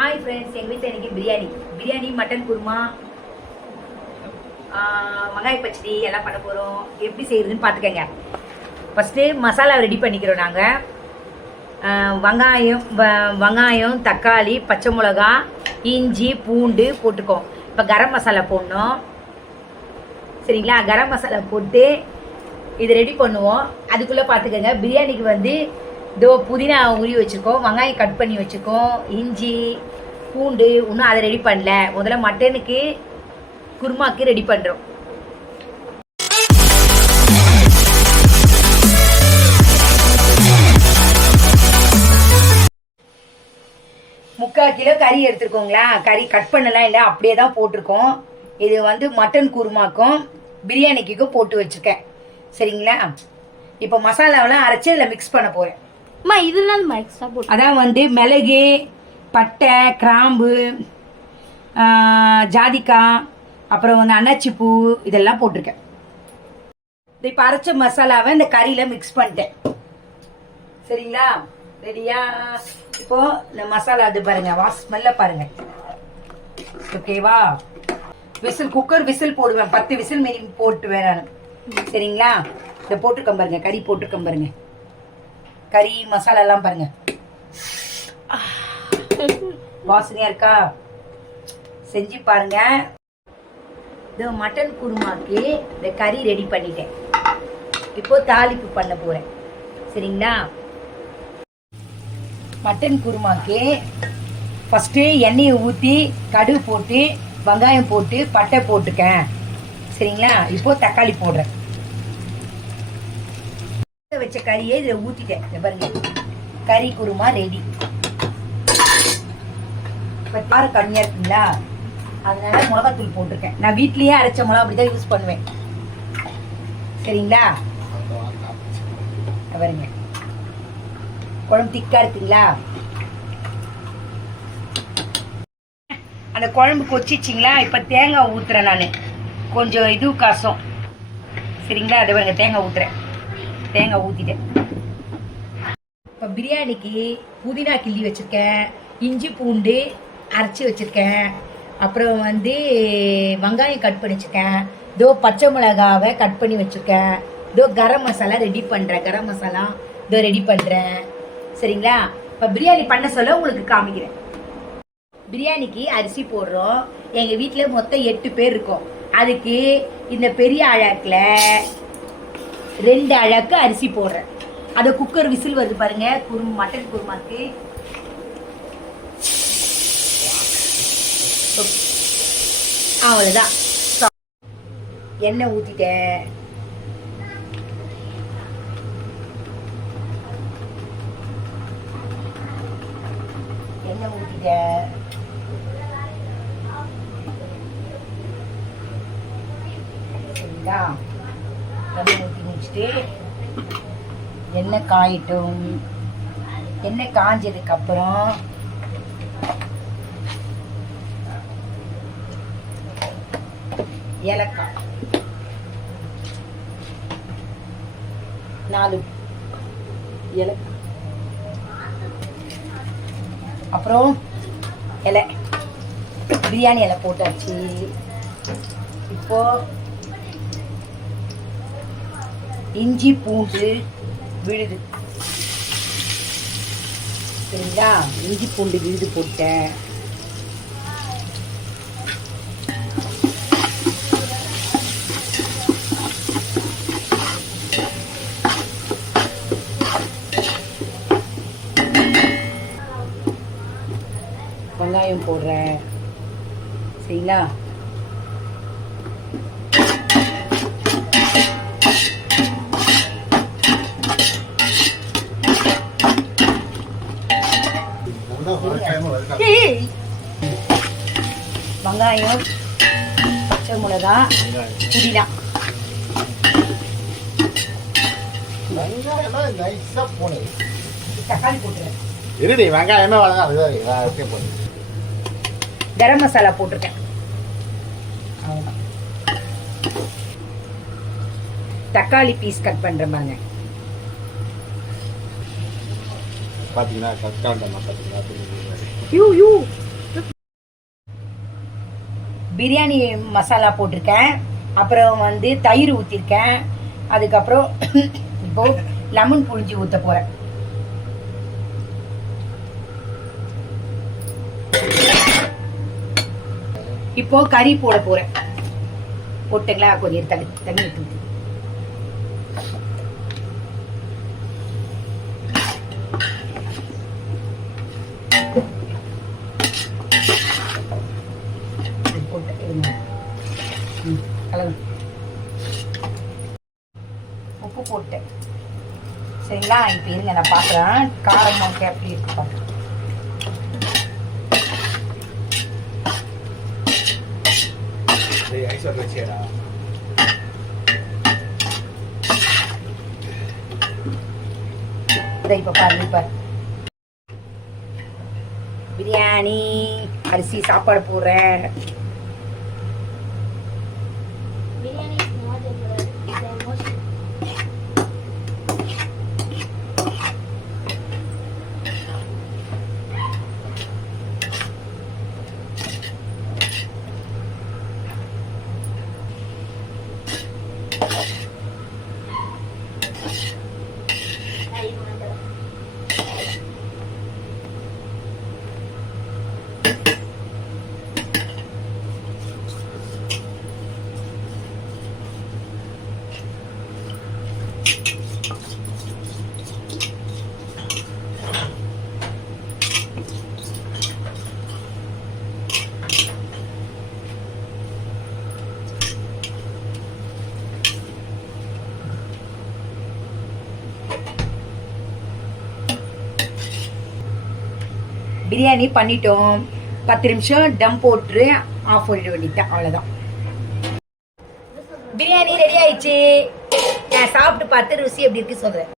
Hi friends, எங்கள் வீட்டில் இன்றைக்கி பிரியாணி மட்டன் குருமா, வெங்காய பச்சடி எல்லாம் பண்ண போகிறோம். எப்படி செய்கிறதுன்னு பார்த்துக்கங்க. ஃபஸ்ட்டு மசாலா ரெடி பண்ணிக்கிறோம். நாங்கள் வெங்காயம், தக்காளி, பச்சை மிளகா, இஞ்சி, பூண்டு போட்டுக்கோம். இப்போ கரம் மசாலா போடணும், சரிங்களா? கரம் மசாலா போட்டு இது ரெடி பண்ணுவோம். அதுக்குள்ளே பார்த்துக்கங்க, பிரியாணிக்கு வந்து இதோ புதினா உருவி வச்சுருக்கோம், வெங்காயம் கட் பண்ணி வச்சுருக்கோம், இஞ்சி, பூண்டு இன்னும் அதை ரெடி பண்ணல. முதல்ல மட்டனுக்கு குருமாக்கு ரெடி பண்ணுறோம். முக்கால் கிலோ கறி எடுத்துருக்கோங்களா? கறி கட் பண்ணலாம் இல்லை, அப்படியே தான் போட்டிருக்கோம். இது வந்து மட்டன் குருமாக்கும் பிரியாணிக்கும் போட்டு வச்சுருக்கேன், சரிங்களா? இப்போ மசாலாவெல்லாம் அரைச்சி அதில் மிக்ஸ் பண்ண போகிறேன். அதான் வந்து மிளகு, பட்டை, கிராம்பு, ஜாதிக்காய், அப்புறம் வந்து அன்னாச்சி பூ இதெல்லாம் போட்டிருக்கேன். இப்போ அரைச்ச மசாலாவை இந்த கறியில் மிக்ஸ் பண்ணிட்டேன், சரிங்களா? ரெடியா? இப்போ இந்த மசாலா அது பாருங்க, ஸ்மெல்ல பாருங்க, ஓகேவா? குக்கர் விசில் போடுவேன், 10 விசில் மாரி போட்டுவேன் நான், சரிங்களா? இதை போட்டிருக்கேன் பாருங்க, கறி போட்டிருக்கேன் பாருங்க, கறி மசாலா எல்லாம் பாருங்க, வாசனையா இருக்கா? செஞ்சு பாருங்க. இது மட்டன் குருமாக்கு இந்த கறி ரெடி பண்ணிட்டேன். இப்போ தாளிப்பு பண்ண போறேன், சரிங்களா? மட்டன் குருமாக்கு ஃபர்ஸ்ட் எண்ணெயை ஊற்றி கடுகு போட்டு வெங்காயம் போட்டு பட்டை போட்டுக்கேன், சரிங்களா? இப்போ தக்காளி போடுறேன். வச்ச கறியை இதில் ஊற்றிட்டேன். இதை பாருங்க, கறி குருமா ரெடி. இப்போ காரம் கம்மியாக இருக்குங்களா, அதனால மிளகாத்தூள் போட்டிருக்கேன். நான் வீட்லேயே அரைச்ச மிளகா அப்படிதான் யூஸ் பண்ணுவேன், சரிங்களா? பாருங்க, குழம்பு திக்கா இருக்குங்களா? அந்த குழம்பு கொச்சிச்சிங்களா? இப்போ தேங்காய் ஊற்றுறேன் நான், கொஞ்சம் இது காசம், சரிங்களா? அதை பாருங்க, தேங்காய் ஊற்றுறேன். தேங்காய் ஊற்றிட்டேன். இப்போ பிரியாணிக்கு புதினா கிள்ளி வச்சுருக்கேன், இஞ்சி பூண்டு அரைச்சி வச்சுருக்கேன், அப்புறம் வந்து வெங்காயம் கட் பண்ணி வச்சுருக்கேன், இதோ பச்சை மிளகாவை கட் பண்ணி வச்சுருக்கேன், இதோ கரம் மசாலா ரெடி பண்ணுறேன், கரம் மசாலா இதோ ரெடி பண்ணுறேன், சரிங்களா? இப்போ பிரியாணி பண்ண சொல்ல உங்களுக்கு காமிக்கிறேன். பிரியாணிக்கு அரிசி போடுறோம். எங்கள் வீட்டில் மொத்தம் 8 பேர் இருக்கோம். அதுக்கு இந்த பெரிய அழகில் 2 அழகு அரிசி போடுறேன். அதை குக்கர் விசில் வருது பாருங்க, மட்டன் குருமாக்கு. அவ்வளோதான். எண்ணெய் ஊற்றிட்டேன். எண்ணெய் ஊற்றிட்டேன். சரிங்களா? எண்ணெய் ஊற்றி முடிச்சுட்டு எண்ணெய் காயட்டும். எண்ணெய் காஞ்சதுக்கு அப்புறம் ஏலக்காய் 4 ஏலக்காய், அப்புறம் இலை, பிரியாணி இலை போட்டாச்சு. இப்போ இஞ்சி பூண்டு விழுது, சரிங்களா? இஞ்சி பூண்டு விழுது போட்டேன். வெங்காயம் போடுறேன், சரிங்களா? வெங்காயம், பச்சை மிளகா, புதினா, தக்காளி போட்டுறேன். கரம் மசாலா போட்டிருக்கேன். தக்காளி பீஸ் கட் பண்றேன் பாருங்க. பாத்தீங்கன்னா கட் காண்டமா பாத்தீங்கன்னா யூ யூ பிரியாணி மசாலா போட்டிருக்கேன், அப்புறம் வந்து தயிர் ஊற்றிருக்கேன், அதுக்கப்புறம் இப்போ லெமன் புழிஞ்சி ஊற்ற போகிறேன். இப்போ கறி போட போகிறேன். போட்டுங்களா, கொஞ்சம் தண்ணி ஊற்றி உப்பு போட்டேன். சரிங்களா, இப்போ இருங்க நான் பார்க்குறேன் காரம் நமக்கு எப்படி இருக்கு பார்க்குறேன். இப்போ பாருங்க, இப்போ பிரியாணி அரிசி சாப்பாடு போடுறேன். பிரியாணி பண்ணிட்டோம். 10 நிமிஷம் டம் போட்டு ஆஃப் பண்ணிட வேண்டியதான், அவ்வளோதான். பிரியாணி ரெடி ஆயிடுச்சு. நான் சாப்பிட்டு பார்த்து ருசி எப்படி இருக்கு சொல்றேன்.